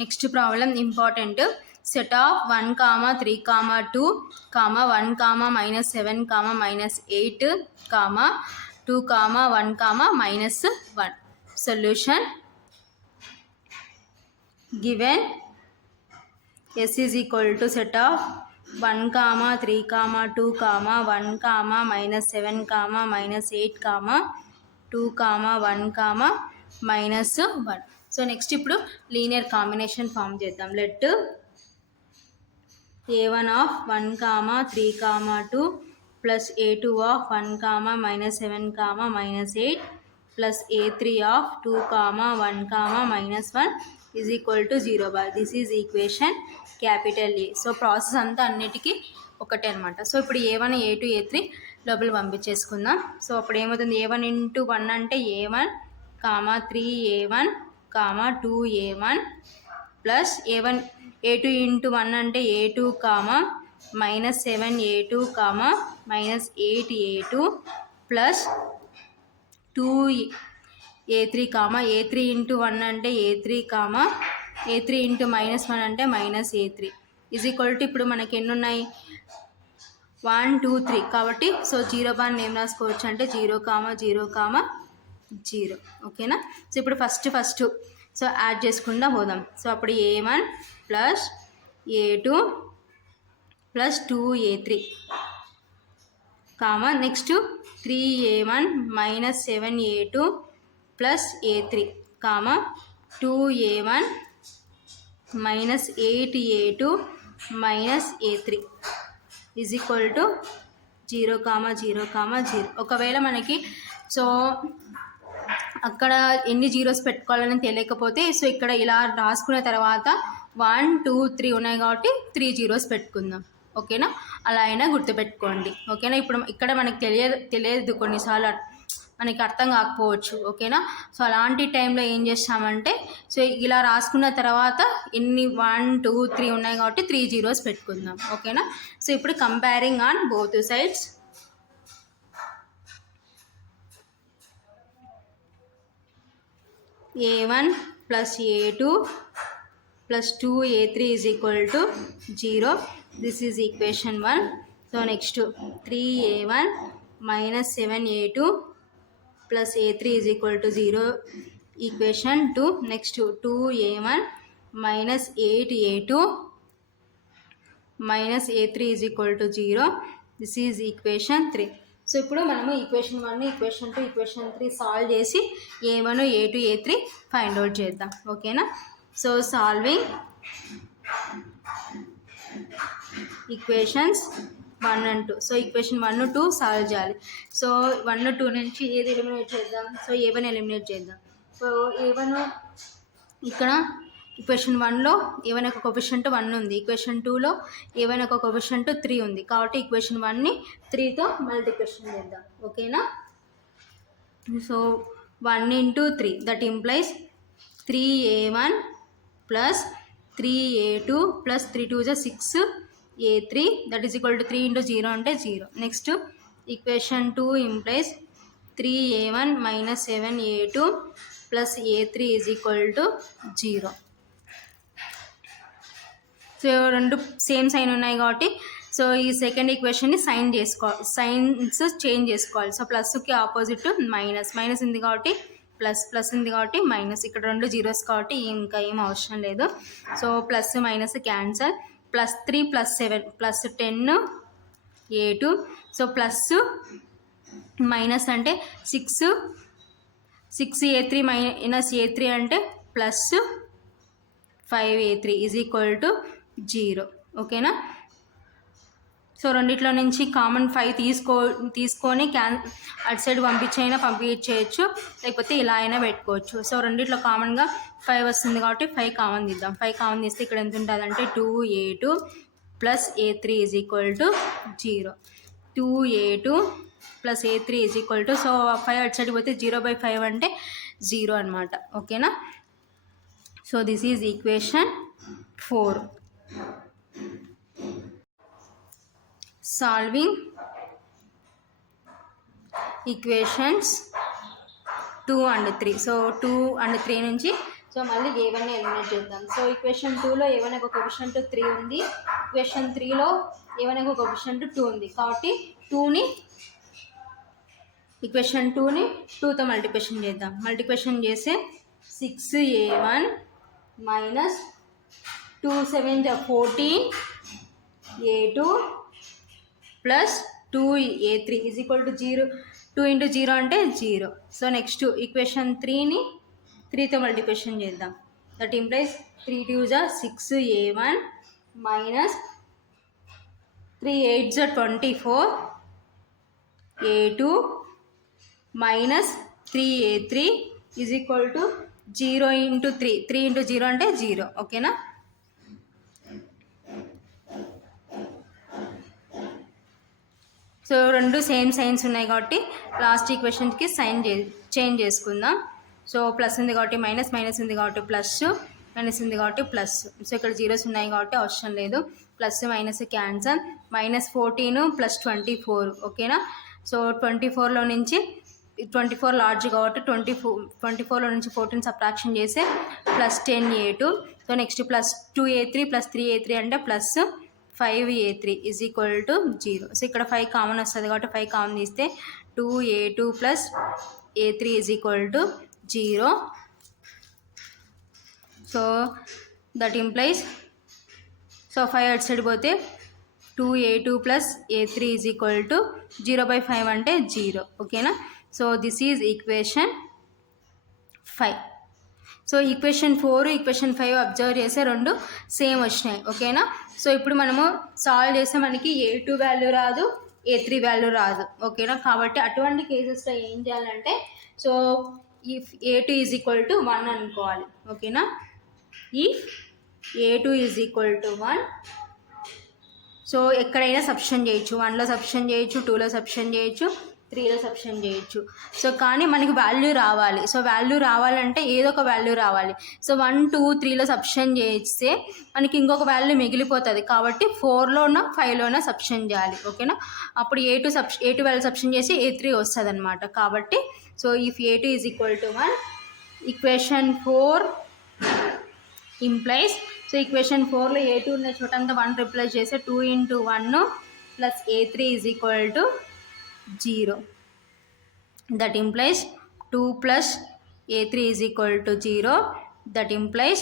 Next problem important. Set of 1, 3, 2, 1, -7, -8, 2, 1, -1. Solution given S is equal to set of 1, 3, 2, 1, -7, -8, 2, 1, -1. So next ఇప్పుడు linear combination form చేద్దాం. Let a1 of 1, 3, 2 plus a2 of 1, -7, -8 plus a3 of 2, 1, -1 is equal to 0 bar. This is equation capital A. So process అంతా అన్నిటికీ ఒకటే అనమాట. So ఇప్పుడు a1, a2, a3 లోపల పంపించేసుకుందాం. So అప్పుడు ఏమవుతుంది, a1 into 1 అంటే a1, 3a1, 2a1 plus a2 into 1 అంటే a2, -7a2, -8a2 plus 2a3, a3 into 1 అంటే a3, a3 into -1 అంటే -a3 ఈజ్ ఈక్వల్ టు ఇప్పుడు మనకి ఎన్ని ఉన్నాయి, 1, 2, 3 కాబట్టి సో 0 బార్ ఏం రాసుకోవచ్చు అంటే 0, 0, 0. ఓకేనా. సో ఇప్పుడు ఫస్ట్ సో యాడ్ చేసుకుంటా పోదాం. సో అప్పుడు a1 plus a2 plus 2a3 next 3a1 -7a2 plus a3 2a1 -8a2 -a3 is equal to 0, 0, 0. ఒకవేళ మనకి సో అక్కడ ఎన్ని జీరోస్ పెట్టుకోవాలని తెలియకపోతే సో ఇక్కడ ఇలా రాసుకున్న తర్వాత 1, 2, 3 ఉన్నాయి కాబట్టి 3 జీరోస్ పెట్టుకుందాం. ఓకేనా, అలా అయినా గుర్తుపెట్టుకోండి. ఓకేనా, ఇప్పుడు ఇక్కడ మనకి తెలియదు కొన్నిసార్లు మనకి అర్థం కాకపోవచ్చు. ఓకేనా, సో అలాంటి టైంలో ఏం చేస్తామంటే సో ఇలా రాసుకున్న తర్వాత ఎన్ని 1, 2, 3 ఉన్నాయి కాబట్టి 3 జీరోస్ పెట్టుకుందాం. ఓకేనా, సో ఇప్పుడు comparing on both sides a1 plus a2 plus 2a3 is equal to 0. This is equation 1. So next 3a1 minus 7a2 plus a3 is equal to 0. Equation 2. Next 2a1 minus 8a2 minus a3 is equal to 0. This is equation 3. So ఇప్పుడు మనము equation 1, equation 2, equation 3 solve చేసి a1, a2, a3 find out చేద్దాం. ఓకేనా, so solving equations 1 and 2. So equation 1, 2 solve చేయాలి. So 1, 2 నుంచి ఏది eliminate చేద్దాం, so a1 eliminate చేద్దాం. సో a1 ఇక్కడ ఈక్వేషన్ 1లో a1 యొక్క కోఎఫిషియంట్ 1 ఉంది, ఈక్వేషన్ 2లో a1 యొక్క కోఎఫిషియంట్ 3 ఉంది. కాబట్టి ఈక్వేషన్ 1ని 3తో మల్టిప్లికేషన్ చేద్దాం. ఓకేనా, so 1 into 3 that implies 3a1 plus 3a2 plus 3 2 is 6a3 that is equal to 3 into 0 అంటే 0. Next equation 2 implies 3a1 minus 7a2 plus a3 is equal to 0. So రెండు same sign ఉన్నాయి కాబట్టి so ఈ second ఈక్వేషన్ని signs change చేసుకోవాలి. So ప్లస్కి opposite minus ఉంది కాబట్టి plus ఉంది కాబట్టి మైనస్. ఇక్కడ 2 జీరోస్ కాబట్టి ఇంకా ఏం అవసరం లేదు. So plus minus cancel. +3 + 7 +10 a2. So plus minus అంటే 6a3 మైనస్ a3 అంటే +5a3 ఈజ్ ఈక్వల్ టు 0. ఓకేనా, సో రెండిట్లో నుంచి కామన్ 5 తీసుకొని అటు సైడ్ పంపించేయచ్చు, లేకపోతే ఇలా అయినా పెట్టుకోవచ్చు. సో రెండిట్లో కామన్గా 5 వస్తుంది కాబట్టి 5 కామన్ తీద్దాం. 5 కామన్ తీస్తే ఇక్కడ ఎంత ఉంటుంది అంటే 2a2 plus a3 is equal to 0. 2a2 plus a3 is equal to so 5 అటు సైడ్ పోతే 0/5 అంటే 0 అనమాట. ఓకేనా, so this is equation 4. Solving equations 2 and 3. So 2 and 3 నుంచి సో మళ్ళీ A1 ఎలిమినేట్ చేద్దాం. సో ఈక్వేషన్ 2లో A1 ఒక కోఎఫిషియంట్ 3 ఉంది, ఈక్వేషన్ 3లో A1 ఒక కోఎఫిషియంట్ 2 ఉంది. కాబట్టి ఈక్వేషన్ 2ని 2తో మల్టిప్లికేషన్ చేద్దాం. మల్టిప్లికేషన్ చేస్తే 6A1 minus 2 7 14 A2 plus 2A3 is equal to 0. 2 into 0 అంటే 0. సో నెక్స్ట్ ఈక్వేషన్ 3ని 3తో మల్టిప్లికేషన్ చేద్దాం. That implies 3 2 6A1 minus 3 8 24 A2 minus 3A3 is equal to 0 into 3. 3 into 0 అంటే 0. ఓకేనా? సో రెండు సేమ్ సైన్స్ ఉన్నాయి కాబట్టి లాస్ట్ ఈక్వేషన్కి సైన్ చేంజ్ చేసుకుందాం. So plus ఉంది కాబట్టి మైనస్, మైనస్ ఉంది కాబట్టి ప్లస్, మైనస్ ఉంది కాబట్టి ప్లస్. సో ఇక్కడ జీరోస్ ఉన్నాయి కాబట్టి అవసరం లేదు. Plus minus cancel. -14 ప్లస్ 24. ఓకేనా? సో 24లో నుంచి 24 లార్జ్ కాబట్టి 24లో నుంచి 14 సబ్ట్రాక్షన్ చేస్తే plus 10A2. So next plus 2A3 plus 3A3 అంటే plus 5A3 is equal to 0. So ఇక్కడ 5 కామన్ వస్తుంది కాబట్టి 5 కామన్ తీస్తే 2A2 plus A3 is equal to 0. So that implies so 5 అటు సైడ్ పోతే 2A2 plus A3 is equal to 0/5 అంటే 0. ఓకేనా? So this is equation 5. So equation 4 equation 5 observe చేస్తే రెండు సేమ్ వచ్చినాయి. ఓకేనా? సో ఇప్పుడు మనము సాల్వ్ చేస్తే మనకి A2 వాల్యూ రాదు, A3 వాల్యూ రాదు. ఓకేనా? కాబట్టి అటువంటి కేసెస్లో ఏం చేయాలంటే so if A2 is equal to 1 అనుకోవాలి. ఓకేనా? If A2 is equal to 1, so ఎక్కడైనా సబ్స్టిట్యూషన్ చేయొచ్చు. 1లో సబ్స్టిట్యూషన్ చేయొచ్చు, 2లో సబ్స్టిట్యూషన్ చేయొచ్చు, 3లో సబ్స్టిట్యూషన్ చేయొచ్చు. సో కానీ మనకి వాల్యూ రావాలి. సో వాల్యూ రావాలంటే ఏదో ఒక వాల్యూ రావాలి. సో 1 2 3లో సబ్స్టిట్యూషన్ చేస్తే మనకి ఇంకొక వాల్యూ మిగిలిపోతుంది. కాబట్టి 4లోన 5లోన సబ్స్టిట్యూషన్ చేయాలి. ఓకేనా? అప్పుడు A2 వాల్యూ సబ్స్టిట్యూషన్ చేసి A3 వస్తుంది అనమాట. కాబట్టి so if A2 is equal to 1, equation 4 implies so equation 4లో A2 ఉన్న చోటంతా 1 రిప్లేస్ చేస్తే 2 into 1 plus A3 is equal to 0. That implies 2 plus A3 is equal to 0. That implies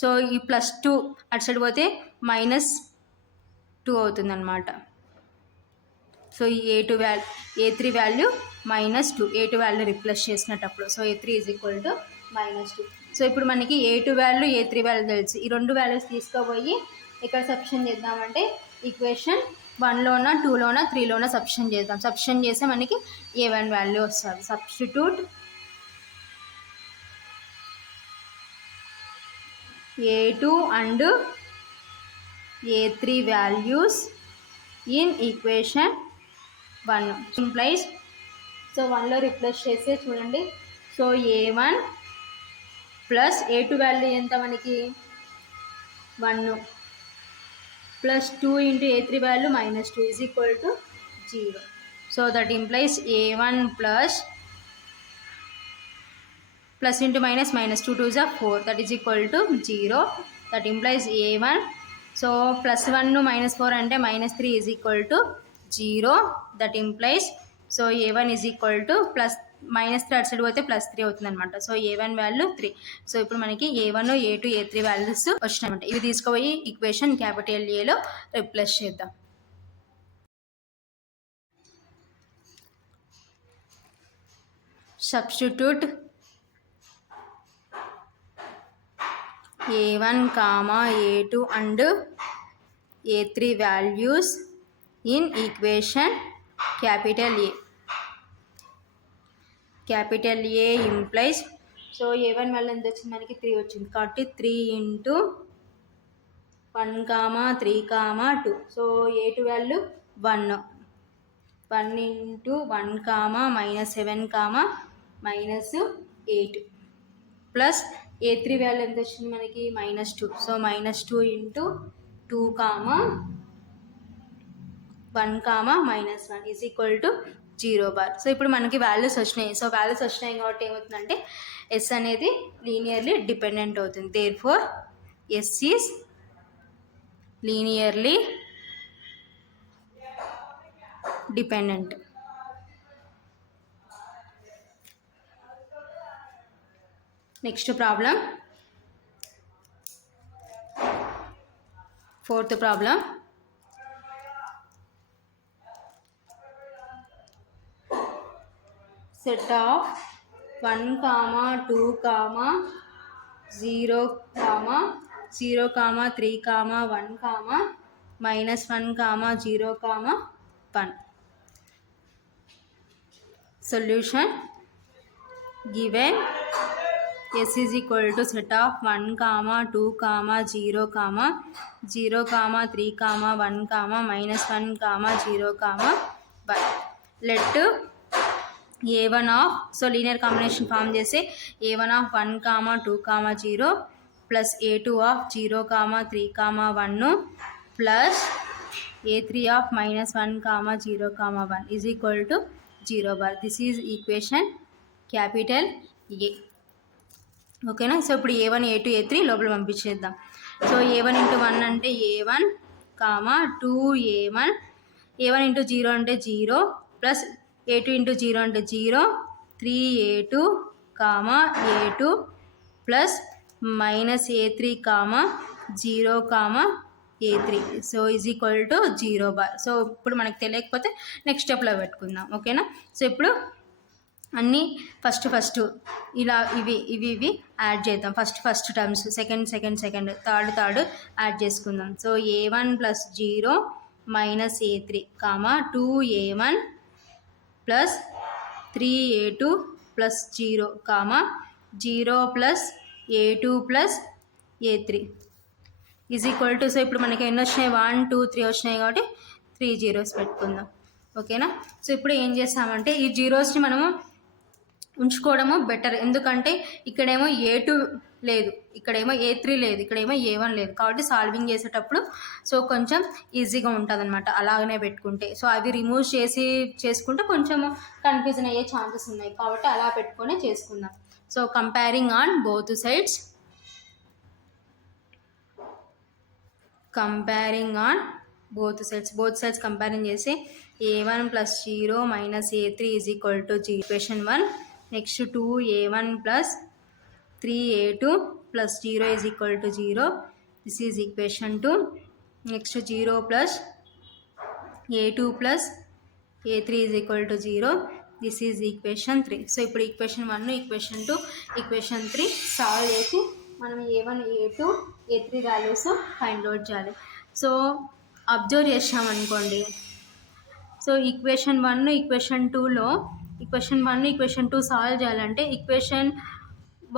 so ఈ plus 2 అటు సైడ్ పోతే -2 అవుతుంది అనమాట. సో ఈ A3 value -2, A2 value replace చేసినప్పుడు. So A3 is equal to -2. So ఇప్పుడు మనకి A2 వాల్యూ A3 వాల్యూ తెలుసు. ఈ రెండు వాల్యూస్ తీసుకుపోయి ఇక్కడ సబ్స్టిట్యూషన్ చేద్దామంటే ఈక్వేషన్ 1లోన 2లోన 3లోన సబ్స్టిట్యూషన్ చేద్దాం. సబ్స్టిట్యూషన్ చేస్తే మనకి A1 వాల్యూ వస్తుంది. Substitute A2 and A3 values in equation 1 implies so 1లో రిప్లేస్ చేస్తే చూడండి. So A1 plus A2 value ఎంత మనకి 1 plus 2 into A3 value -2 is equal to 0. So that implies A1 plus into minus -2 2 4 that is equal to 0. That implies A1 so +1 -4 అంటే -3 is equal to 0. That implies so A1 is equal to plus -3 అటు side పోతే +3 అవుతుంది అనమాట. So A1 value 3. So ఇప్పుడు మనకి A1 A2 A3 values వచ్చినాయన్నమాట. ఇవి తీసుకుపోయి equation capital Aలో రిప్లేస్ చేద్దాం. Substitute A1, A2 and A3 values in equation capital A. Capital A implies so A1 value ఎంత వచ్చింది మనకి 3 వచ్చింది కాబట్టి 3 into 1, 3, 2. So A2 value 1 into 1, -7, -8 plus A3 value ఎంత వచ్చింది మనకి -2. So -2 into 2, 1, -1 is equal to zero bar. So ఇప్పుడు మనకి వాల్యూస్ వచ్చినాయి. సో వాల్యూస్ వచ్చినాయి కాబట్టి ఏమవుతుందంటే ఎస్ అనేది లీనియర్లీ డిపెండెంట్ అవుతుంది. Therefore S is linearly dependent. Next problem, fourth problem. set of 1, 2, 0, 0, 3, 1, minus 1, 0, 1. Solution given s is equal to set of 1, 2, 0, 0, 3, 1, minus 1, 0, 1. Let a1 of, so linear combination form చేస్తే a1 of 1, 2, 0 plus a2 of 0, 3, 1 plus a3 of minus 1, 0, 1 is equal to 0 bar. This is equation capital A. ఓకేనా. So ఇప్పుడు a1, a2, a3 లోపల పంపించేద్దాం. So a1 into 1 అంటే a1, 2a1, a1 into 0 అంటే 0 plus a2 into 0 అంటే 0, 3a2, a2 plus minus a3, 0, a3. So is equal to 0 bar. So ఇప్పుడు మనకు తెలియకపోతే next స్టెప్లో పెట్టుకుందాం. ఓకేనా. సో ఇప్పుడు అన్నీ ఫస్ట్ ఇలా ఇవి యాడ్ చేద్దాం. First terms, second, third add చేసుకుందాం. So a1 plus 0 minus a3, 2a1 plus 3a2 plus 0, 0 plus a2 plus a3 is equal to, so ఇప్పుడు మనకి ఎన్ని వచ్చినాయి, 1, 2, 3 వచ్చినాయి కాబట్టి 3 జీరోస్ పెట్టుకుందాం. ఓకేనా. సో ఇప్పుడు ఏం చేస్తామంటే ఈ జీరోస్ని మనము ఉంచుకోవడము బెటర్. ఎందుకంటే ఇక్కడేమో a2 లేదు, ఇక్కడేమో a3 లేదు, ఇక్కడేమో a1 లేదు. కాబట్టి సాల్వింగ్ చేసేటప్పుడు సో కొంచెం ఈజీగా ఉంటుంది అనమాట అలాగనే పెట్టుకుంటే. సో అవి రిమూవ్ చేసుకుంటే కొంచెం కన్ఫ్యూజన్ అయ్యే ఛాన్సెస్ ఉన్నాయి. కాబట్టి అలా పెట్టుకొని చేసుకుందాం. So comparing on both sides, both sides comparing చేసి a1 plus 0 minus a3 is equal to equation 1. Next 2a1 plus 3a2 plus 0 is equal to 0. This is equation 2. Next 0 plus a2 plus a3 is equal to 0. This is equation 3. So ఇప్పుడు equation 1, equation 2, equation 3 solve చేసి మనం a1, a2, a3 values find out చేయాలి. So observe చేసామనుకోండి. So equation 1, equation 2లో equation 1, equation 2 solve చేయాలంటే equation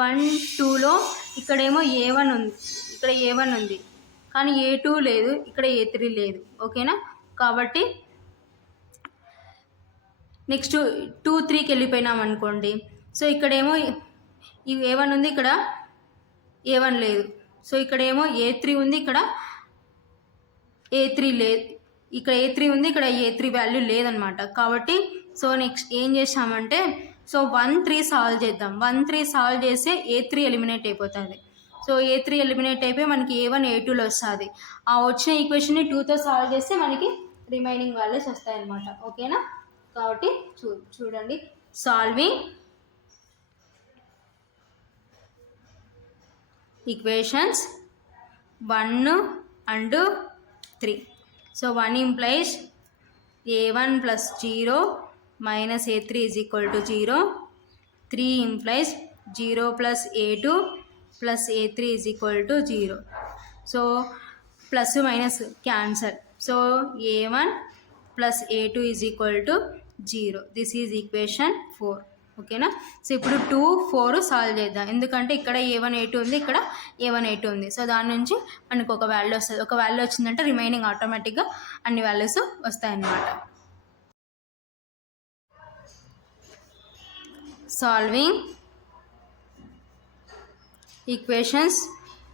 1, 2లో ఇక్కడేమో a1 ఉంది, ఇక్కడ a1 ఉంది, కానీ a2 లేదు, ఇక్కడ a3 లేదు. ఓకేనా. కాబట్టి నెక్స్ట్ 2, 3కి వెళ్ళిపోయినాం అనుకోండి. సో ఇక్కడేమో ఈ a1 ఉంది, ఇక్కడ a1 లేదు. సో ఇక్కడేమో a3 ఉంది, ఇక్కడ a3 లేదు, ఇక్కడ a3 ఉంది, ఇక్కడ a3 వాల్యూ లేదనమాట. కాబట్టి సో నెక్స్ట్ ఏం చేసామంటే సో 1, 3 సాల్వ్ చేద్దాం. 1, 3 సాల్వ్ చేస్తే a3 ఎలిమినేట్ అయిపోతుంది. సో a3 ఎలిమినేట్ అయిపోయి మనకి a1, a2లో వస్తుంది. ఆ వచ్చిన ఈక్వేషన్ని 2తో సాల్వ్ చేస్తే మనకి రిమైనింగ్ వాల్యూస్ వస్తాయన్నమాట. ఓకేనా. కాబట్టి చూడండి, solving equations 1 and 3. So 1 implies a1 plus 0 minus a3 is equal to 0. 3 implies 0 plus a2 plus a3 is equal to 0. So plus minus cancel. So a1 plus a2 is equal to 0. This is equation 4. ఓకేనా. So ఇప్పుడు 2, 4 solve చేద్దాం. ఎందుకంటే ఇక్కడ a1, a2 ఉంది, ఇక్కడ a1, a2 ఉంది. So దాని నుంచి మనకు ఒక వాల్యూ వస్తుంది. ఒక వాల్యూ వచ్చిందంటే రిమైనింగ్ ఆటోమేటిక్గా అన్ని వాల్యూస్ వస్తాయన్నమాట. Solving equations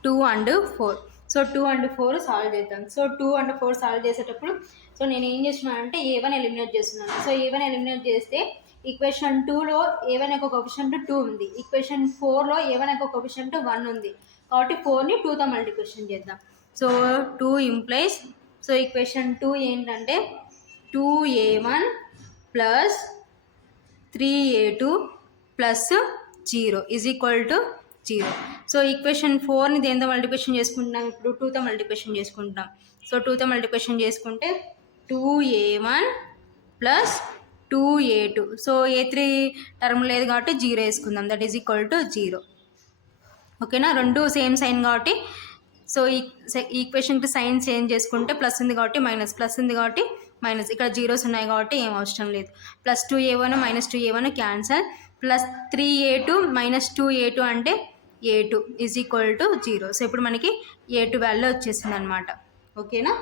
2 and 4. So 2 and 4 solve చేద్దాం. సో 2 and 4 సాల్వ్ చేసేటప్పుడు సో నేను ఏం చేస్తున్నాను అంటే A1 ఎలిమినేట్ చేస్తున్నాను. సో A1 ఎలిమినేట్ చేస్తే ఈక్వేషన్ 2లో A1 యొక్క కోఎఫిషియంట్ 2 ఉంది, ఈక్వేషన్ 4లో A1 యొక్క కోఎఫిషియంట్ 1 ఉంది, కాబట్టి 4ని 2తో మల్టిప్లికేషన్ చేద్దాం. సో 2 ఇంప్లైస్, సో ఈక్వేషన్ 2 ఏంటంటే 2A1 plus 3A2 plus 0 is equal to 0. So equation 4ని దేంతో మల్టిప్లికేషన్ చేసుకుంటున్నాం, ఇప్పుడు 2తో మల్టిప్లికేషన్ చేసుకుంటున్నాం. సో 2తో మల్టిప్లికేషన్ చేసుకుంటే 2A1 plus 2A2, so A3 term లేదు కాబట్టి 0 వేసుకుందాం, దట్ ఈజ్ ఈక్వల్ టు 0. ఓకేనా, రెండు సేమ్ సైన్ కాబట్టి సో ఈ ఈక్వేషన్కి సైన్ చేంజ్ చేసుకుంటే ప్లస్ ఉంది కాబట్టి మైనస్, ప్లస్ ఉంది కాబట్టి మైనస్, ఇక్కడ జీరోస్ ఉన్నాయి కాబట్టి ఏం అవసరం లేదు. Plus 2A1 minus 2A1 cancel, plus 3A2 minus 2A2 అంటే A2 is equal to 0. So ఇప్పుడు మనకి A2 వాల్యూ వచ్చేసింది అనమాట. ఓకేనా,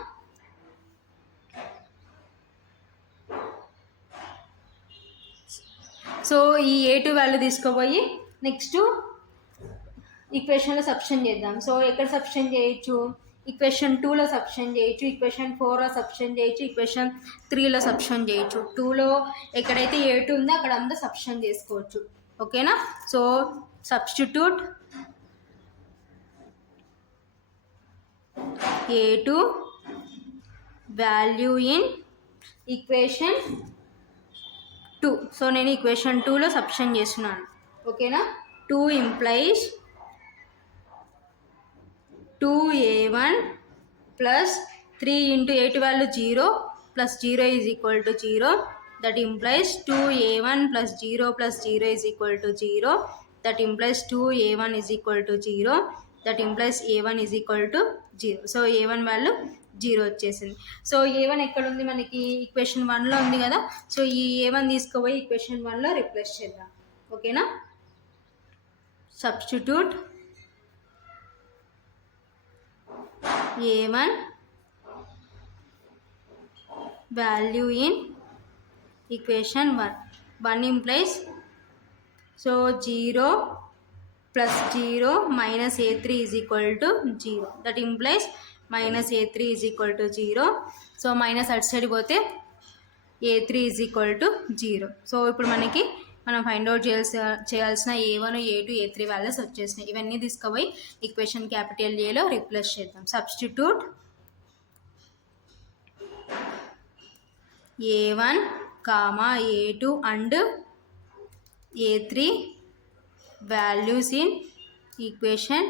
సో ఈ A2 వాల్యూ తీసుకోపోయి నెక్స్ట్ ఈక్వేషన్లో సబ్స్టిట్యూట్ చేద్దాం. సో ఎక్కడ సబ్స్టిట్యూట్ చేయొచ్చు, ఈక్వేషన్ 2లో సబ్స్టిట్యూట్ చేయొచ్చు, ఈక్వేషన్ 4లో సబ్స్టిట్యూట్ చేయొచ్చు, ఈక్వేషన్ 3లో సబ్స్టిట్యూట్ చేయొచ్చు. 2లో ఎక్కడైతే A2 ఉందో అక్కడ అంతా సబ్స్టిట్యూట్ చేసుకోవచ్చు. ఓకేనా, so substitute A2 value in equation 2. So నేను ఈక్వేషన్ 2లో సబ్స్టిట్యూట్ చేస్తున్నాను. ఓకేనా, 2 implies 2A1 plus 3 into A2 value 0 plus 0 is equal to 0, that implies 2A1 plus 0 plus 0 is equal to 0, that implies 2A1 is equal to 0, that implies A1 is equal to 0. So A1 value 0 వచ్చేసింది. So A1 ఎక్కడ ఉంది, మనకి equation 1లో ఉంది కదా. So ఈ A1 తీసుకుపోయి equation 1లో replace చేద్దాం. ఓకేనా, substitute A1 value in equation 1. 1 implies so 0 plus 0 minus A3 is equal to 0. That implies minus A3 is equal to 0. So minus outside పోతే A3 is equal to 0. So ఇప్పుడు మనకి మనం find out చేయాల్సిన A1 A2 A3 values వచ్చేసినాయి. ఇవన్నీ తీసుకుపోయి equation capital ఏలో replace చేద్దాం. Substitute A1 A2 and A3 values in equation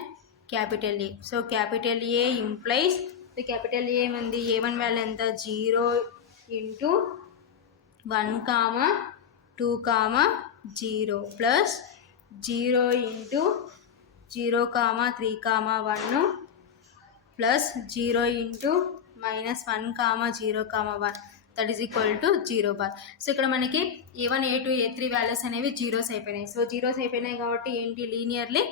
capital A. So capital A implies, capital ఏ ఏముంది, A1 వాల్యూ ఎంత 0 into 1, 2, 0 plus 0 into 0, 3, 1 plus 0 into minus 1, 0, 1 that is equal to 0 bar. So ఇక్కడ మనకి A1 A2 A3 values అనేవి zeros అయిపోయినాయి. So zeros అయిపోయినాయి కాబట్టి ఏంటి, linearly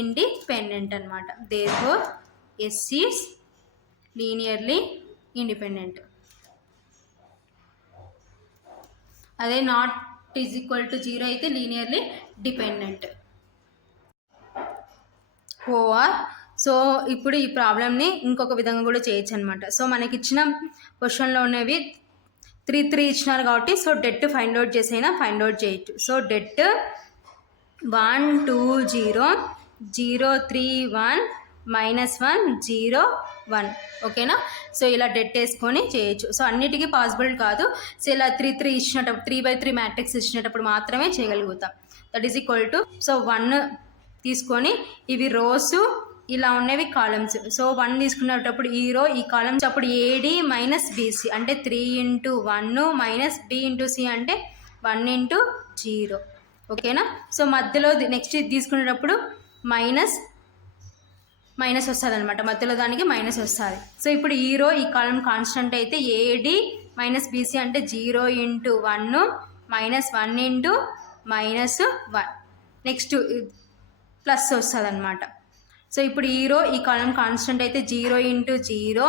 independent అనమాట. Therefore S is linearly independent. అదే నాట్ ఈజ్ ఈక్వల్ టు 0 అయితే లీనియర్లీ డిపెండెంట్. ఓఆర్. సో ఇప్పుడు ఈ ప్రాబ్లమ్ని ఇంకొక విధంగా కూడా చేయొచ్చు అనమాట. సో మనకి ఇచ్చిన క్వశ్చన్లో ఉన్నవి 3 ఇచ్చినారు కాబట్టి సో డెట్ ఫైండ్ అవుట్ చేసైనా ఫైండ్ అవుట్ చేయొచ్చు. So det 1 2 0 0 3 1 -1 0 1. ఓకేనా, సో ఇలా డెట్ వేసుకొని చేయొచ్చు. సో అన్నిటికీ పాసిబుల్ కాదు. సో ఇలా 3 ఇచ్చినప్పుడు 3/3 మ్యాట్రిక్స్ ఇచ్చినప్పుడు మాత్రమే చేయగలుగుతాం. That is equal to, so 1 తీసుకొని ఇవి రోస్, ఇలా ఉన్నవి కాలమ్స్. సో 1 తీసుకునేటప్పుడు ఈ రో ఈ కాలమ్స్ అప్పుడు AD మైనస్ BC అంటే 3 into 1 minus B into C అంటే 1 ఇంటూ 0. ఓకేనా, సో మధ్యలో నెక్స్ట్ ఇది తీసుకునేటప్పుడు మైనస్ వస్తుంది అనమాట, మధ్యలో దానికి మైనస్ వస్తుంది. సో ఇప్పుడు ఈ రో ఈ కాలం కాన్స్టెంట్ అయితే AD మైనస్ BC అంటే 0 into 1 minus 1 into -1 next plus వస్తుంది అనమాట. సో ఇప్పుడు ఈ రో ఈ కాలం కాన్స్టెంట్ అయితే 0 into 0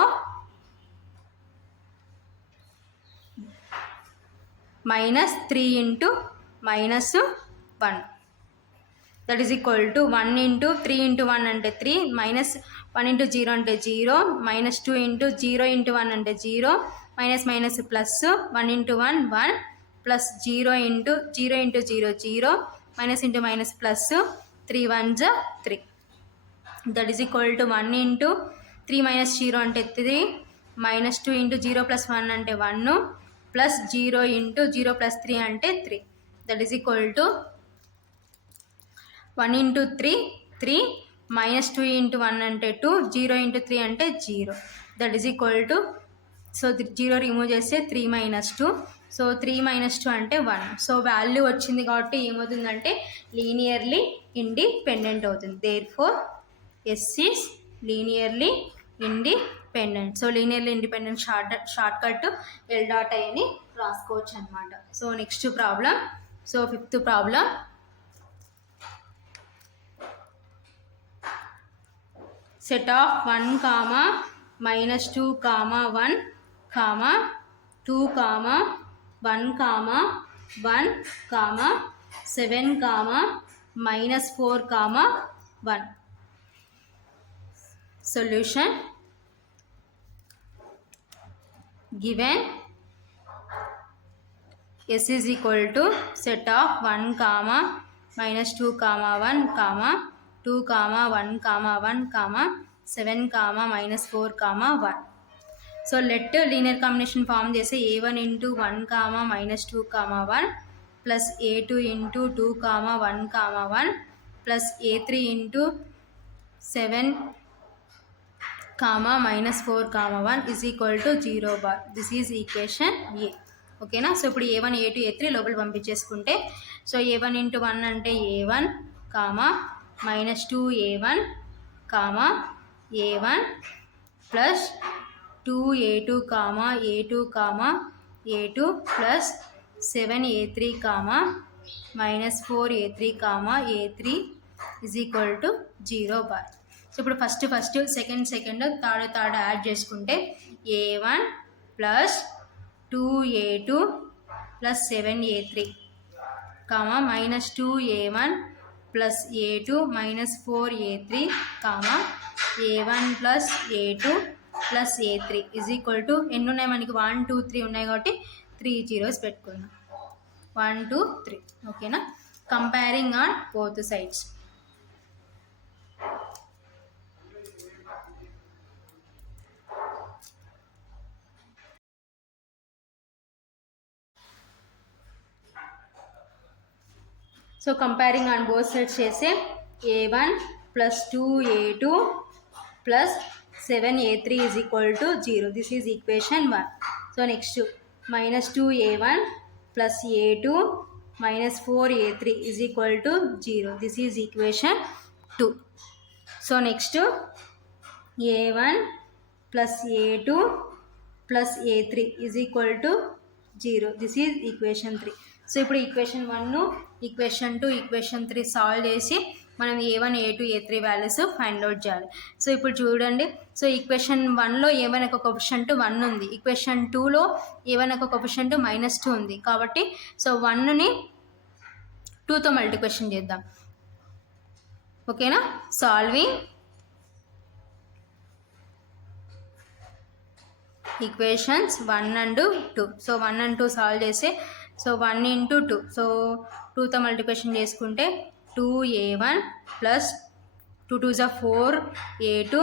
minus 3 into -1 that is equal to 1 into 3 into 1 అంటే 3 మైనస్ 1 into 0 అంటే 0, -2 into 0 into 1 అంటే 0, minus minus plus 1 into 1 1 plus 0 into 0 0, minus into minus plus 3 1s 3. That is equal to 1 into 3 minus 0 అంటే 3, -2 into 0 plus 1 అంటే 1, plus 0 into 0 plus 3 అంటే 3. That is equal to 1 into 3 3, -2 into 1 అంటే 2, 0 into 3 అంటే 0. That is equal to, so 0 remove చేస్తే 3 minus 2, so 3 minus 2 అంటే 1. So value వచ్చింది కాబట్టి ఏమవుతుందంటే లీనియర్లీ ఇండిపెండెంట్ అవుతుంది. Therefore S is linearly independent. So linearly independent short cut L dot I అని రాసుకోవచ్చు అనమాట. So next problem, so 5th problem, set of 1, -2, 1, 2, 1, 1, 7, -4, 1. Solution. Given S is equal to set of 1, -2, 1, 2, 1, 1, 7, -4, 1. So let linear combination form చేస్తే a1 into 1, -2, 1 plus a2 into 2, 1, 1 plus a3 into 7, -4, 1 is equal to 0 bar. This is equation A. ఓకేనా. So ఇప్పుడు a1 a2 a3 లోపల పంపించేసుకుంటే, so a1 into 1 అంటే a1, -2 a1, a1 plus 2 a2, a2 plus 7 a3, -4 a3, a3 is equal to 0 bar. So ఇప్పుడు first second third add చేసుకుంటే a1 plus 2 a2 plus 7 a3, -2 a1 plus a2 -4 a3, a1 plus a2 plus a3 is equal to, ఎన్ని ఉన్నాయి మనకి 1 2 3 ఉన్నాయి కాబట్టి 3 zeros పెట్టుకుందాం. 1 2 3. ఓకేనా. Comparing on both sides. So comparing on both sides చేస్తే a1 plus 2 a2 plus 7 a3 is equal to 0. This is equation 1. So next, -2 a1 plus a2 minus 4 a3 is equal to 0. This is equation 2. So next, a1 plus a2 plus a3 is equal to 0. This is equation 3. So ఇప్పుడు equation 1, equation 2, equation 3 solve చేసి మనం a1 a2 a3 values find out చేయాలి. So ఇప్పుడు చూడండి, so equation 1లో a1 ఒక coefficient 1 ఉంది, equation 2లో a1 ఒక కోఎఫిషియంట్ -2 ఉంది. కాబట్టి సో 1ని 2తో మల్టిప్లికేషన్ చేద్దాం. ఓకేనా. Solving equations 1 and 2. So 1 and 2 solve చేస్తే, సో 1 into 2, సో 2తో మల్టిప్లికేషన్ చేసుకుంటే 2a1 plus 2 2s 4 a2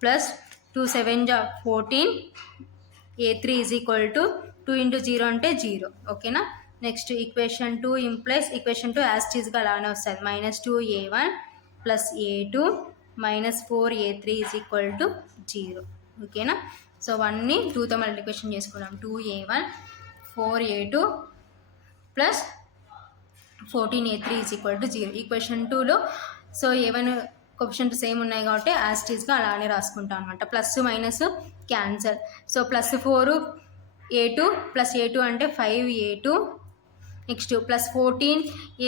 plus 2 7s 14 a3 is equal to 2 into 0 అంటే 0. ఓకేనా. Next equation 2 implies equation 2 as టీజ్గా అలానే వస్తుంది. -2a1 plus a2 -4 a3 is equal to 0. ఓకేనా. So 1ని 2తో మల్టిప్లికేషన్ చేసుకున్నాం. 2a1 4a2 plus 14 a3 is equal to 0. Equation 2లో సో a1 కోఎఫిషియంట్ సేమ్ ఉన్నాయి కాబట్టి యాజ్ టీజ్గా అలానే రాసుకుంటాం అనమాట. Plus minus cancel. So plus 4 a2 plus a2 అంటే 5 a2. Next plus 14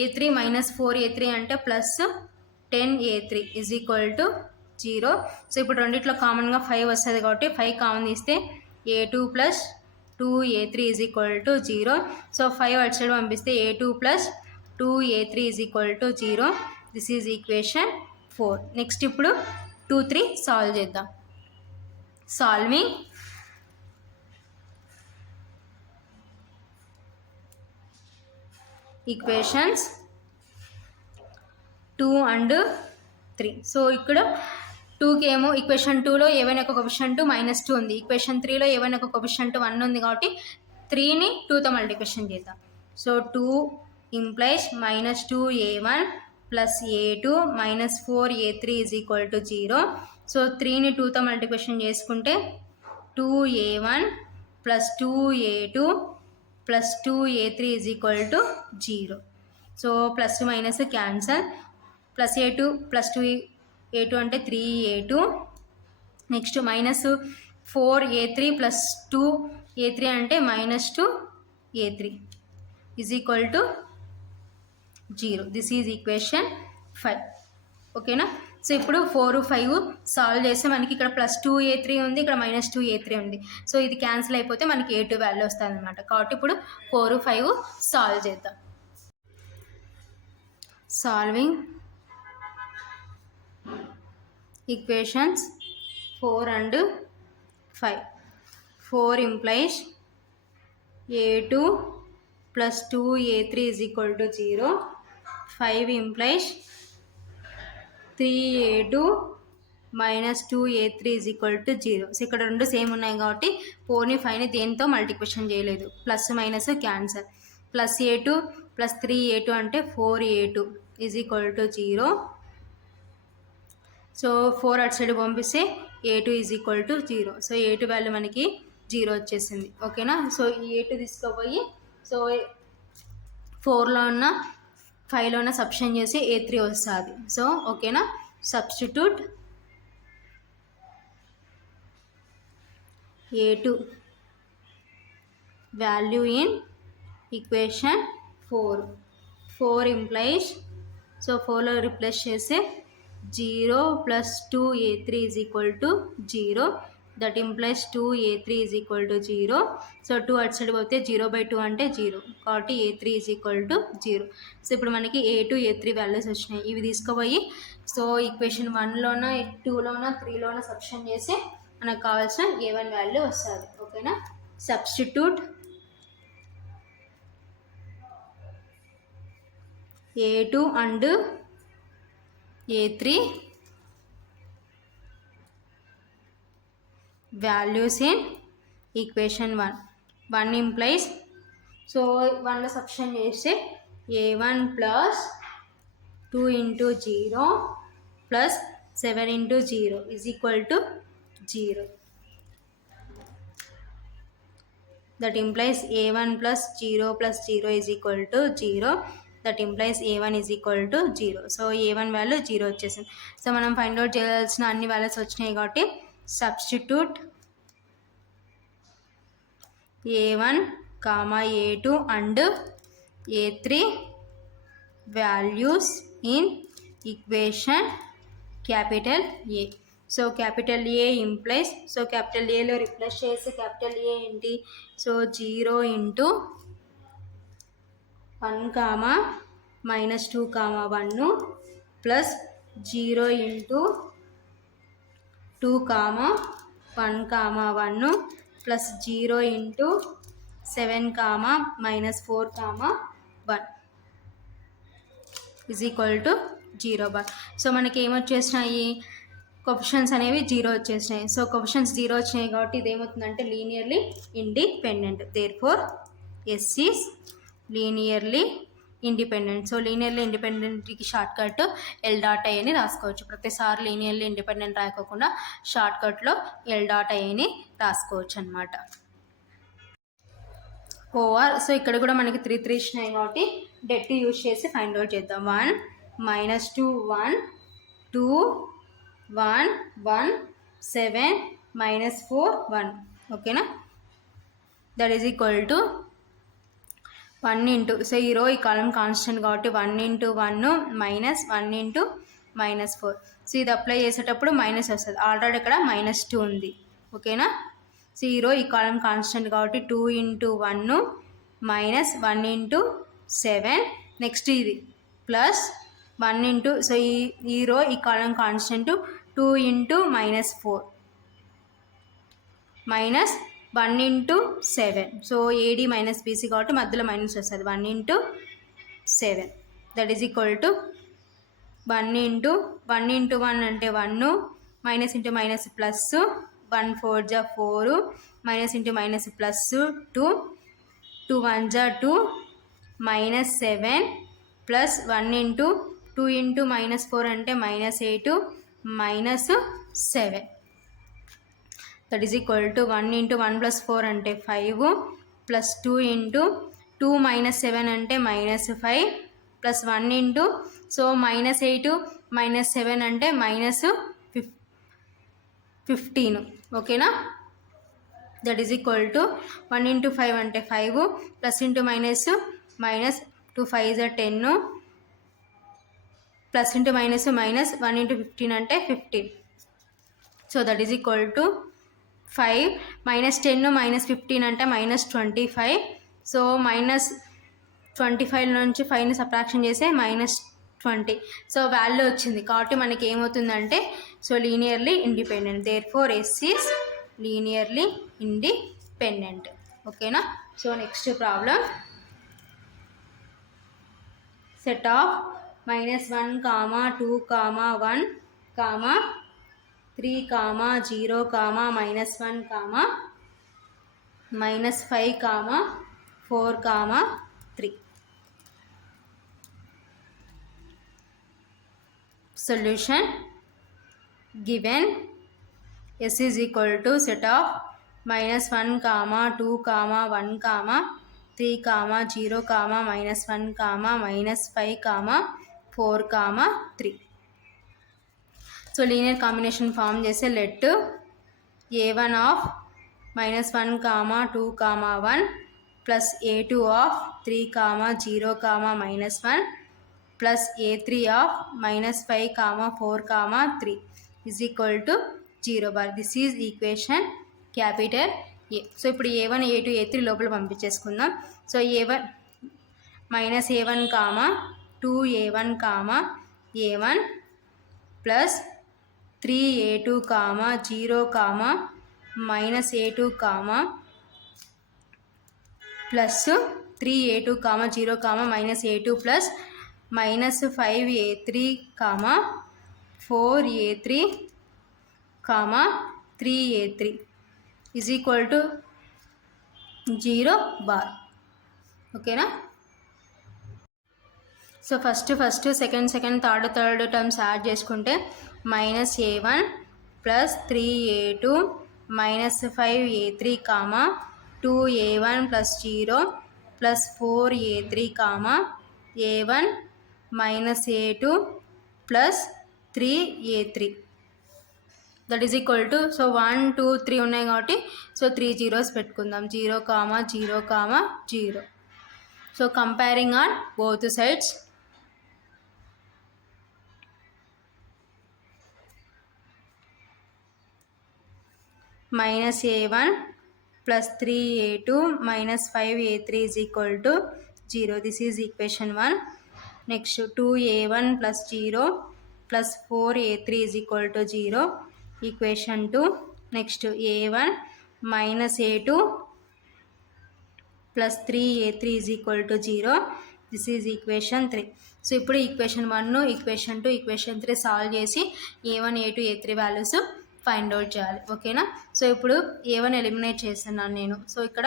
a3 -4 a3 అంటే plus 10 a3 is equal to 0. So ఇప్పుడు రెండిట్లో కామన్గా 5 వస్తుంది కాబట్టి 5 కామన్ తీస్తే a2 plus 2 a3 is equal to 0. So 5 అటు సైడ్ పంపిస్తే a2 plus 2 a3 is equal to 0. This is equation 4. Next ఇప్పుడు 2 3 సాల్వ్ చేద్దాం. Solving equations 2 and 3. సో ఇక్కడ 2కి ఏమో ఈక్వేషన్ 2లో ఏవైనా ఒక కోఎఫిషియంట్ -2 ఉంది, ఈక్వేషన్ 3లో ఏవైనా ఒక కోఎఫిషియంట్ 1 ఉంది కాబట్టి 3ని 2తో మల్టిప్లికేషన్ చేద్దాం. So 2 implies -2a1 + a2 - 4a3 = 0. So 3ని 2తో మల్టిప్లికేషన్ చేసుకుంటే 2a1 + 2a2 + 2a3 = 0. So plus minus cancel. +a2 + 2a2 అంటే 3a2. నెక్స్ట్ -4a3 + 2a3 అంటే -2a3 = 0. This is equation 5. ఓకేనా. సో ఇప్పుడు 4 5 సాల్వ్ చేస్తే మనకి ఇక్కడ +2a3 ఉంది, ఇక్కడ -2a3 ఉంది. సో ఇది క్యాన్సిల్ అయిపోతే మనకి a2 వాల్యూ వస్తుంది అనమాట. కాబట్టి ఇప్పుడు 4 5 సాల్వ్ చేద్దాం. Solving equations 4 and 5. 4 implies a2 + 2a3 = 0. 5 implies 3a2 - 2a3 = 0. So ఇక్కడ రెండు సేమ్ ఉన్నాయి కాబట్టి 4ని 5ని దేంతో మల్టిప్లికేషన్ చేయలేదు. Plus minus cancel. +a2 + 3a2 అంటే 4a2 = 0. సో 4 అటు సైడ్ పంపిస్తే a2 = 0. సో a2 వాల్యూ మనకి 0 వచ్చేసింది. ఓకేనా. సో ఈ a2 తీసుకోపోయి సో 4లో ఉన్న 5లో ఉన్న సబ్స్టిట్యూట్ చేసి a3 వస్తుంది. సో ఓకేనా. Substitute a2 value in equation 4. 4 implies so 4లో రిప్లేస్ చేస్తే 0 + 2a3 = 0. That implies 2a3 = 0. So 2 అటు సైడ్ పోతే 0/2 అంటే 0 కాబట్టి a3 = 0. సో ఇప్పుడు మనకి a2 a3 వాల్యూస్ వచ్చినాయి. ఇవి తీసుకుపోయి సో ఈక్వేషన్ 1లోన 2లోన 3లోన సబ్స్టిట్యూట్ చేసి మనకు కావాల్సిన a1 వాల్యూ వస్తుంది. ఓకేనా. Substitute a2 and a3 values in equation 1. 1 implies so 1లో substitute చేస్తే a1 + 2 × 0 + 7 × 0 = 0. That implies a1 + 0 + 0 = 0. That implies a1 = 0. So a1 value 0 వచ్చేసింది. సో మనం ఫైండ్ అవుట్ చేయాల్సిన అన్ని వాల్యూస్ వచ్చినాయి కాబట్టి substitute a1, a2 and a3 values in equation capital A. So capital A implies so capital Aలో replace చేసి capital A ఏంటి so 0 × 1, -2, 1 + 0 × 2, 1, 1 + 0 × 7, -4, 1 = 0. So మనకి ఏమొచ్చేసినాయి కోఎఫిషియెంట్స్ అనేవి 0 వచ్చేసినాయి. సో కోఎఫిషియెంట్స్ 0 వచ్చినాయి కాబట్టి ఇది ఏమవుతుందంటే linearly independent. Therefore S is linearly independent. So linearly ఇండిపెండెంట్కి షార్ట్ కట్ L.I అని రాసుకోవచ్చు. ప్రతిసారి లీనియర్లీ ఇండిపెండెంట్ రాయకోకుండా షార్ట్ కట్లో L.I అని రాసుకోవచ్చు అనమాట. ఓవర్ సో ఇక్కడ కూడా మనకి 3 3 ఇచ్చినాయి కాబట్టి డెట్ యూజ్ చేసి ఫైండ్ అవుట్ చేద్దాం. 1 -2 1 2 1 1 7 -4 1. ఓకేనా. That is equal to 1 into so ఈ రో ఈ కాలం కాన్స్టెంట్ కాబట్టి 1 × 1 -1 × -4. సో ఇది అప్లై చేసేటప్పుడు మైనస్ వస్తుంది. ఆల్రెడీ ఇక్కడ -2 ఉంది. ఓకేనా. సో ఈ రో ఈ కాలం కాన్స్టెంట్ కాబట్టి 2 × 1 -1 × 7 నెక్స్ట్ ఇది +1 ఇంటూ సో ఈ రో ఈ column constant 2 into -4 minus 1 into 7. So AD minus BC కాబట్టి మధ్యలో మైనస్ వస్తుంది. 1 into 7 that is equal to 1 into 1 అంటే 1 మైనస్ ఇంటూ మైనస్ ప్లస్ 1 4 జా 4 మైనస్ ఇంటూ మైనస్ ప్లస్ 2 2 1 జా 2 మైనస్ 7 ప్లస్ 1 ఇంటూ 2 ఇంటూ -4 అంటే -8 minus 7 that is equal to 1 into 1 plus 4 అంటే 5 plus 2 into 2 minus 7 అంటే -5 plus 1 into so -8 -7 అంటే -15 ఓకేనా. That is equal to 1 into 5 అంటే 5 plus into minus 2 5 జా 10 plus into minus 1 into 15 అంటే 15. So that is equal to 5 -10 -15 అంటే -25. So -25 నుంచి 5ని సబ్ట్రాక్షన్ చేస్తే -20. సో వాల్యూ వచ్చింది కాబట్టి మనకి ఏమవుతుందంటే so linearly independent. Therefore S is linearly independent. ఓకేనా. So next problem set of -1, 2, 1, 3, 0, -1, -5, 4, 3. Solution given S is equal to set of -1, 2, 1, 3, 0, -1, -5, 4, 3. So linear combination form చేస్తే let a1 of -1, 2, 1 plus a2 of 3, 0, -1 plus a3 of -5, 4, 3 is equal to 0 bar. This is equation capital A. So ఇప్పుడు a1 a2 a3 లోపల పంపించేసుకుందాం. So a1 -a1, 2a1, a1 plus 3a2, 0, -a2, plus 3a2, 0, -a2 plus -5a3, 4a3, 3a3 is equal to 0 bar. ఓకేనా. So first second third terms add చేసుకుంటే -a1 plus 3a2 -5a3, 2a1 plus 0 plus 4a3, a1 -a2 plus 3a3 that is equal to so 1 2 3 ఉన్నాయి కాబట్టి so 3 zeros పెట్టుకుందాం. 0, 0, 0. So comparing on both sides -a1 plus 3a2 minus 5a3 is equal to 0. This is equation 1. Next 2a1 plus 0 plus 4a3 is equal to 0. Equation 2. Next a1 minus a2 plus 3a3 is equal to 0. This is equation 3. So ఇప్పుడు equation 1 equation 2 equation 3 solve చేసి a1 a2 a3 values find out చేయాలి. ఓకేనా. So ఇప్పుడు a1 eliminate చేస్తున్నాను నేను. So ఇక్కడ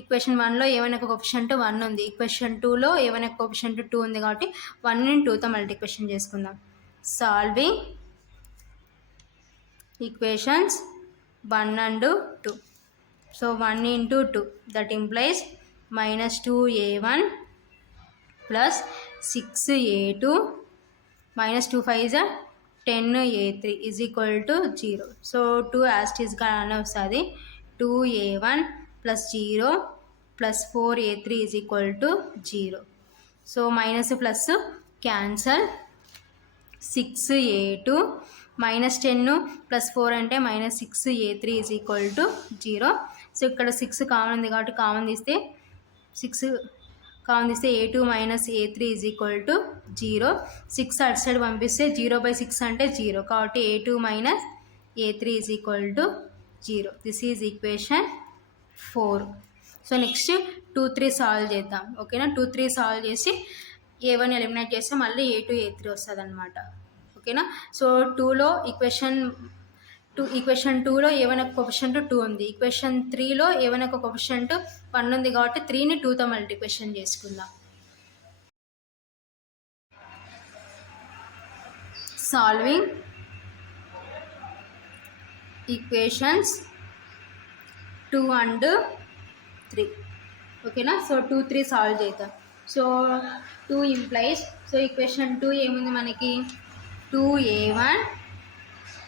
equation 1లో a1 యొక్క coefficient 1 ఉంది. ఈక్వేషన్ 2లో a1 యొక్క కోఎఫిషియంట్ 2 ఉంది కాబట్టి 1ని 2తో మల్టిప్లికేషన్ చేసుకుందాం. Solving equations 1 and 2. So 1 into 2 that implies -2a1 plus 6a2 minus 2 5 is 10a3 is equal to 0. So 2 as it is గానే వస్తుంది. 2a1 plus 0 plus 4a3 is equal to 0. So minus plus cancel. 6a2 minus 10 plus 4 అంటే -6a3 is equal to 0. So ఇక్కడ 6 common ఉంది కాబట్టి common తీస్తే 6 common తీస్తే A2 minus A3 is equal to 0. 6 అటు side పంపిస్తే 0/6 అంటే 0, కాబట్టి A2 minus A3 is equal to 0. This is equation 4. So next 2, 3 solve చేద్దాం. ఓకేనా, 2, 3 సాల్వ్ చేసి A1 ఎలిమినేట్ చేస్తే మళ్ళీ A2, A3 వస్తుంది అనమాట. ఓకేనా, సో 2లో ఈక్వేషన్ 2లో A1 ఒక కోఎఫిషియంట్ 2 ఉంది, ఈక్వేషన్ 3లో A1 ఒక కోఎఫిషియంట్ 1 ఉంది, కాబట్టి 3ని 2తో మల్టిప్లికేషన్ చేసుకుందాం. Solving equations 2 and 3. ఓకేనా, సో 2, 3 సాల్వ్ చేద్దాం. సో 2 ఇంప్లైస్, సో ఈక్వేషన్ 2 ఏముంది మనకి 2A1,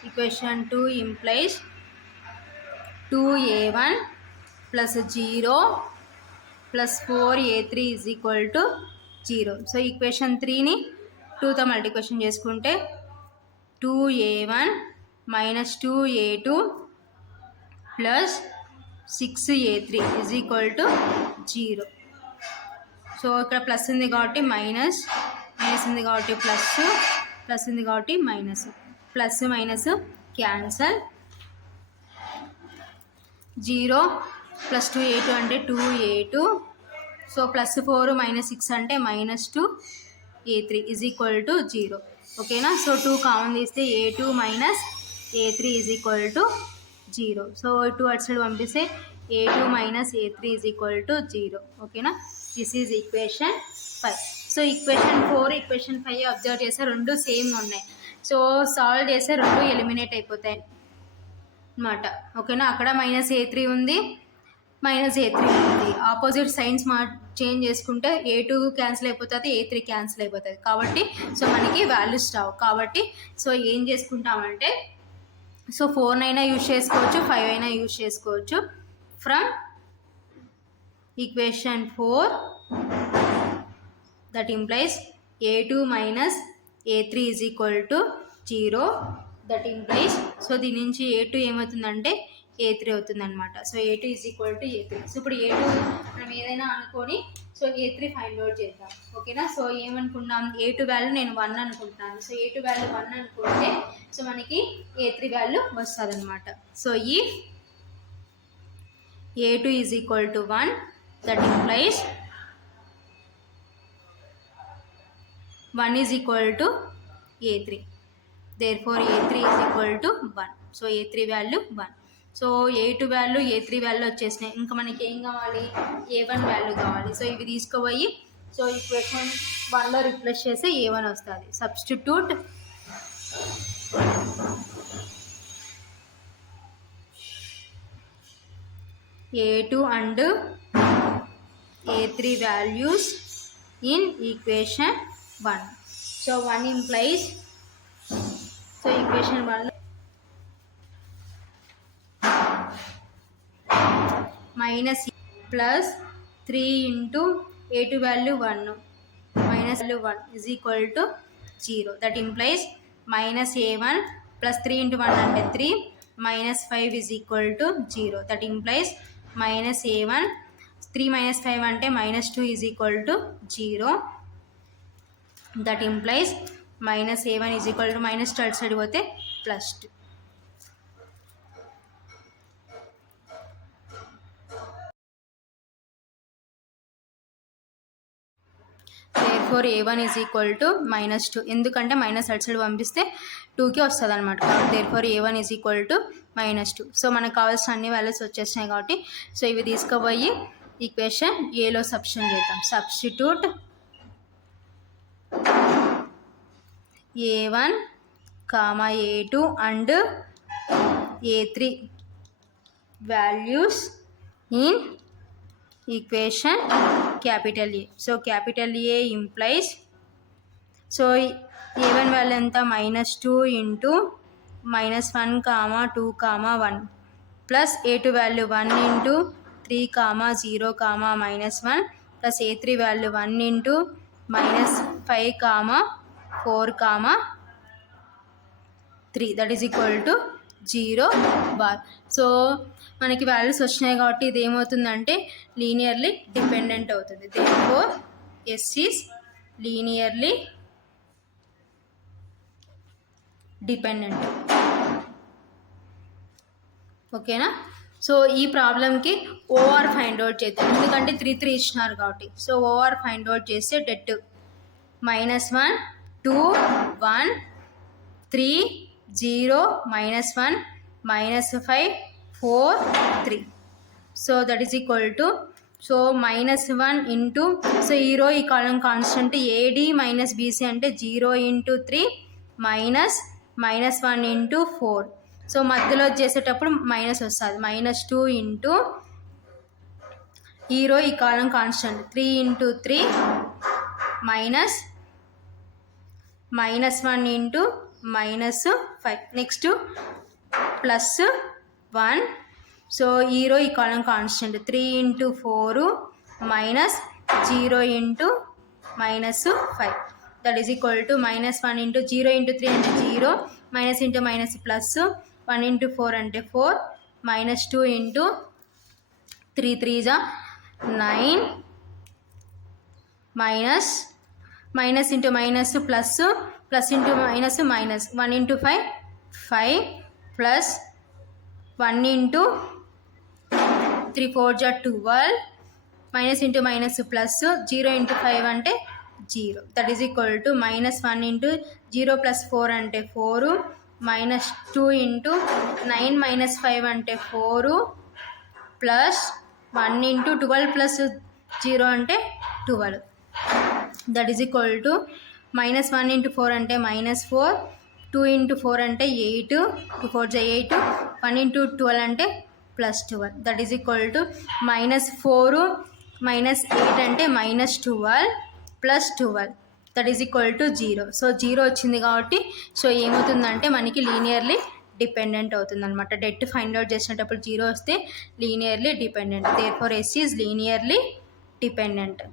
equation 2 implies 2A1 plus 0 plus 4A3 is equal to 0. So equation 3ని 2తో మల్టిప్లికేషన్ చేసుకుంటే 2A1 minus 2A2 plus 6A3 is equal to 0. So ఇక్కడ plus ఉంది కాబట్టి మైనస్ ఉంది కాబట్టి ప్లస్ ఉంది కాబట్టి minus, plus minus cancel. 0 plus 2A2 అంటే 2A2. సో ప్లస్ 4 మైనస్ 6 అంటే minus 2A3 is equal to 0. ఓకేనా, సో 2 కామన్ తీస్తే A2 minus A3 is equal to 0. So 2 అటు సైడ్ పంపిస్తే A2 minus A3 is equal to 0. ఓకేనా, this is equation 5. So equation 4, equation 5 observe చేస్తే రెండు same ఉన్నాయి. So solve చేస్తే రెండు ఎలిమినేట్ అయిపోతాయి అన్నమాట. ఓకేనా, అక్కడ మైనస్ A3 ఉంది, మైనస్ A3 ఉంది, ఆపోజిట్ సైన్స్ చేంజ్ చేసుకుంటే A2 క్యాన్సిల్ అయిపోతుంది, A3 క్యాన్సిల్ అయిపోతుంది, కాబట్టి సో మనకి వాల్యూస్ రావు. కాబట్టి సో ఏం చేసుకుంటామంటే సో 4 అయినా యూజ్ చేసుకోవచ్చు, 5 అయినా యూజ్ చేసుకోవచ్చు. From equation 4 that implies A2 minus A3 is equal to 0. that implies so దీని నుంచి A2 ఏమవుతుందంటే A3 అవుతుంది అనమాట. So A2 is equal to A3. So ఇప్పుడు A2 మనం ఏదైనా అనుకొని సో A3 ఫైండ్ అవుట్ చేద్దాం. ఓకేనా, సో ఏమనుకున్నాం, A2 వాల్యూ నేను 1 అనుకుంటున్నాను. సో A2 వాల్యూ 1 అనుకుంటే సో మనకి A3 వాల్యూ వస్తుంది అనమాట. So if A2 is equal to 1, that implies 1 is equal to A3. Therefore A3 is equal to 1. So A3 value 1. So A2 value A3 value వచ్చేసినాయి. ఇంకా మనకి ఏం కావాలి, A1 value కావాలి. సో ఇవి తీసుకోపోయి సో ఈక్వేషన్ 1లో రిప్లేస్ చేస్తే A1 వస్తుంది. Substitute A2 and A3 values in equation 1. So 1 implies, so equation 1 minus plus 3 into A2 value 1 minus value 1 is equal to 0. That implies minus A1 plus 3 into 1 అంటే 3 minus 5 is equal to 0. That implies minus A1 3 minus 5 అంటే minus 2 is equal to 0. That implies minus A1 is equal to minus 2 అటు side పోతే plus 2. Therefore A1 is equal to minus 2. ఎందుకంటే minus అటు side పంపిస్తే 2కి వస్తుంది అనమాట. కాబట్టి therefore A1 is equal to minus 2. So మనకు కావాల్సిన అన్ని వాల్యూస్ వచ్చేసినాయి కాబట్టి సో ఇవి తీసుకుపోయి ఈక్వేషన్ ఏలో సబ్స్టిట్యూట్ చేద్దాం. Substitute A1, A2 and A3 values in equation capital A. So capital A implies, so A1 value ఎంత minus 2 into minus 1, 2, 1 plus A2 value 1 into 3, 0, minus 1 plus A3 value 1 into minus 5, 4, 3 that is equal to 0 bar. So మనకి values వచ్చినాయి కాబట్టి ఇది ఏమవుతుందంటే linearly dependent అవుతుంది. therefore S is linearly dependent. ఓకేనా. So ఈ ప్రాబ్లంకి ఓఆర్ ఫైండ్ అవుట్ చేద్దాం, ఎందుకంటే 3 ఇచ్చినారు కాబట్టి. సో ఓఆర్ ఫైండ్ అవుట్ చేస్తే debt -1 2 1 3 0 -1 -5 4 3. So that is equal to, so -1 into, so ఈ రో ఈ column constant AD minus BC అంటే 0 ఇంటూ 3 -1 ఇంటూ 4. సో మధ్యలో చేసేటప్పుడు మైనస్ వస్తుంది, -2 ఇంటూ ఈ రో ఈ column constant 3 into 3 -1 into -5. Next +1. So ఈ రో ఈ column constant 3 into 4 -0 into -5. That is equal to -1 into 0 into 3 అంటే 0, minus into minus plus, 1 into 4 అంటే 4, -2 into 3 3 9, minus into minus plus, plus into minus minus, 1 into 5 5 plus 1 into 3 4 12, minus into minus plus, 0 into 5 అంటే 0. That is equal to -1 into 0 plus 4 అంటే 4, -2 into 9 minus 5 అంటే 4, plus 1 into 12 plus 0 అంటే 12. That is equal to -1 into 4 అంటే -4, 2 into 4 అంటే 8, 2 4 8, 1 into 12 అంటే +12. That is equal to -4 -8 అంటే -12 +12. That is equal to 0. So 0 వచ్చింది కాబట్టి సో ఏమవుతుందంటే మనకి లీనియర్లీ డిపెండెంట్ అవుతుంది అనమాట. డెట్ ఫైండ్ అవుట్ చేసినప్పుడు 0 వస్తే linearly dependent. Therefore S is linearly dependent.